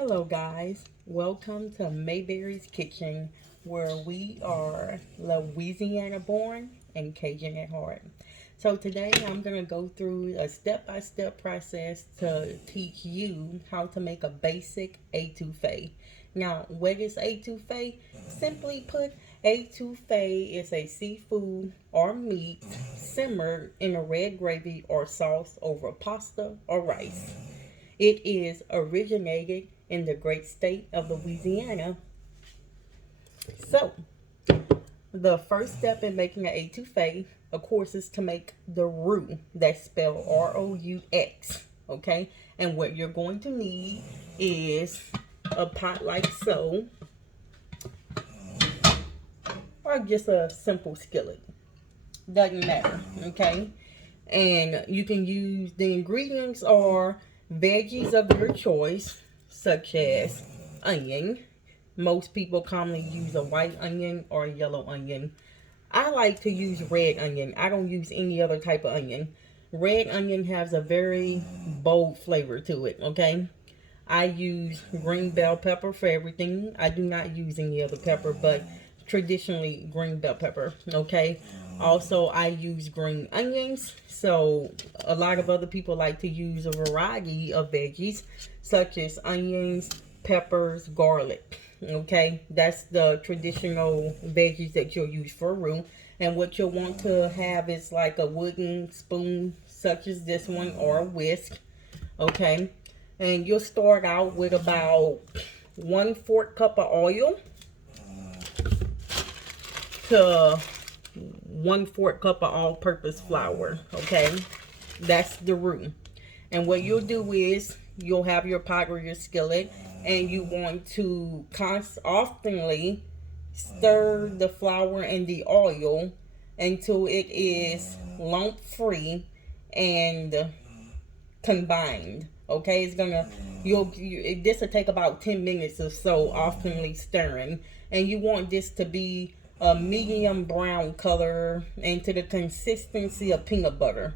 Hello guys, welcome to Mayberry's Kitchen, where we are Louisiana born and Cajun at heart. So today I'm going to go through a step-by-step process to teach you how to make a basic etouffee. Now, what is etouffee? Simply put, etouffee is a seafood or meat simmered in a red gravy or sauce over pasta or rice. It is originated in the great state of Louisiana. So, the first step in making an etouffee, of course, is to make the roux. That's spelled R-O-U-X. Okay? And what you're going to need is a pot like so, or just a simple skillet. Doesn't matter. Okay? And you can use the ingredients or veggies of your choice, such as onion. Most people commonly use a white onion or a yellow onion. I like to use red onion. I don't use any other type of onion. Red onion has a very bold flavor to it, okay? I use green bell pepper for everything. I do not use any other pepper, but traditionally green bell pepper, okay? Also, I use green onions. So a lot of other people like to use a variety of veggies, such as onions, peppers, garlic. Okay, that's the traditional veggies that you'll use for roux. And what you'll want to have is like a wooden spoon, such as this one, or a whisk. Okay, and you'll start out with about 1/4 cup of oil to 1/4 cup of all-purpose flour. Okay, that's the roux. And what you'll do is you'll have your pot or your skillet, and you want to oftenly stir the flour and the oil until it is lump free and combined. Okay, it's gonna this will take about 10 minutes or so, oftenly stirring, and you want this to be a medium brown color and to the consistency of peanut butter.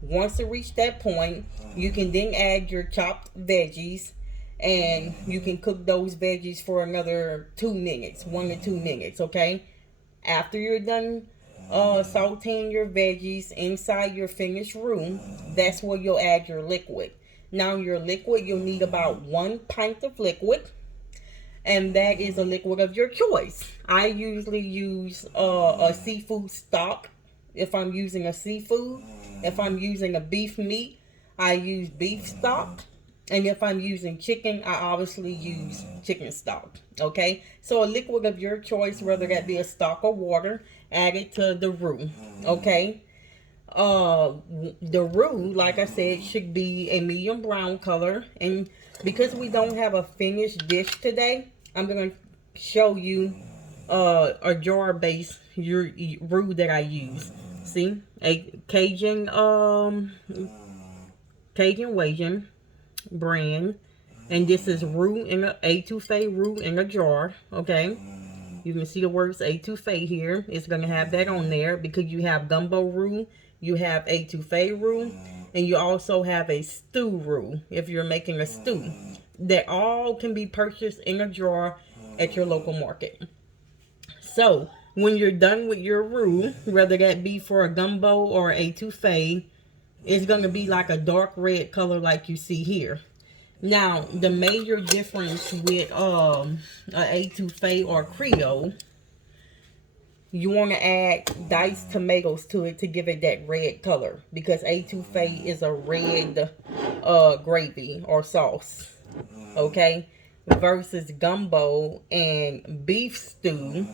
Once it reaches that point, you can then add your chopped veggies, and you can cook those veggies for another 2 minutes, 1 to 2 minutes, okay? After you're done sauteing your veggies inside your finished roux, that's where you'll add your liquid. Now your liquid, you'll need about 1 pint of liquid, and that is a liquid of your choice. I usually use a seafood stock if I'm using a seafood. If I'm using a beef meat, I use beef stock. And if I'm using chicken, I obviously use chicken stock. Okay? So a liquid of your choice, whether that be a stock or water, add it to the roux. Okay? The roux, like I said, should be a medium brown color. And because we don't have a finished dish today, I'm going to show you a jar base roux that I use. See? A Cajun Cajun brand, and this is roux in a etouffee roux in a jar. Okay, you can see the words etouffee here. It's going to have that on there because you have gumbo roux, you have etouffee roux, and you also have a stew roux if you're making a stew. That all can be purchased in a jar at your local market. So when you're done with your roux, whether that be for a gumbo or etouffee, it's going to be like a dark red color like you see here. Now, the major difference with a etouffee or Creole, you want to add diced tomatoes to it to give it that red color, because etouffee is a red gravy or sauce. Okay? Versus gumbo and beef stew,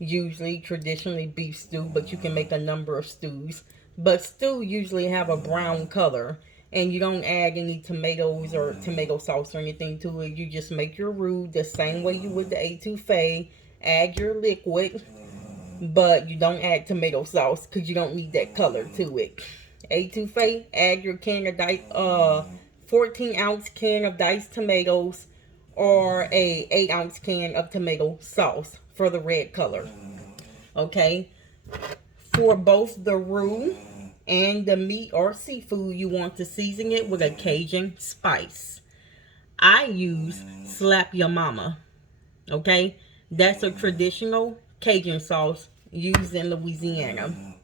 usually traditionally beef stew, but you can make a number of stews. But stew usually have a brown color, and you don't add any tomatoes or tomato sauce or anything to it. You just make your roux the same way you would the etouffee. Add your liquid, but you don't add tomato sauce because you don't need that color to it. Etouffee, add your 14-ounce can of diced tomatoes, or a 8-ounce can of tomato sauce for the red color. Okay? For both the roux and the meat or seafood, you want to season it with a Cajun spice. I use Slap Your Mama. Okay, that's a traditional Cajun sauce used in Louisiana.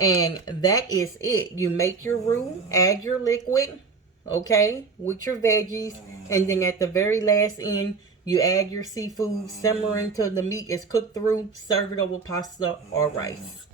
And that is it. You make your roux, add your liquid, okay, with your veggies, and then at the very last end, you add your seafood, simmer until the meat is cooked through, serve it over pasta or rice.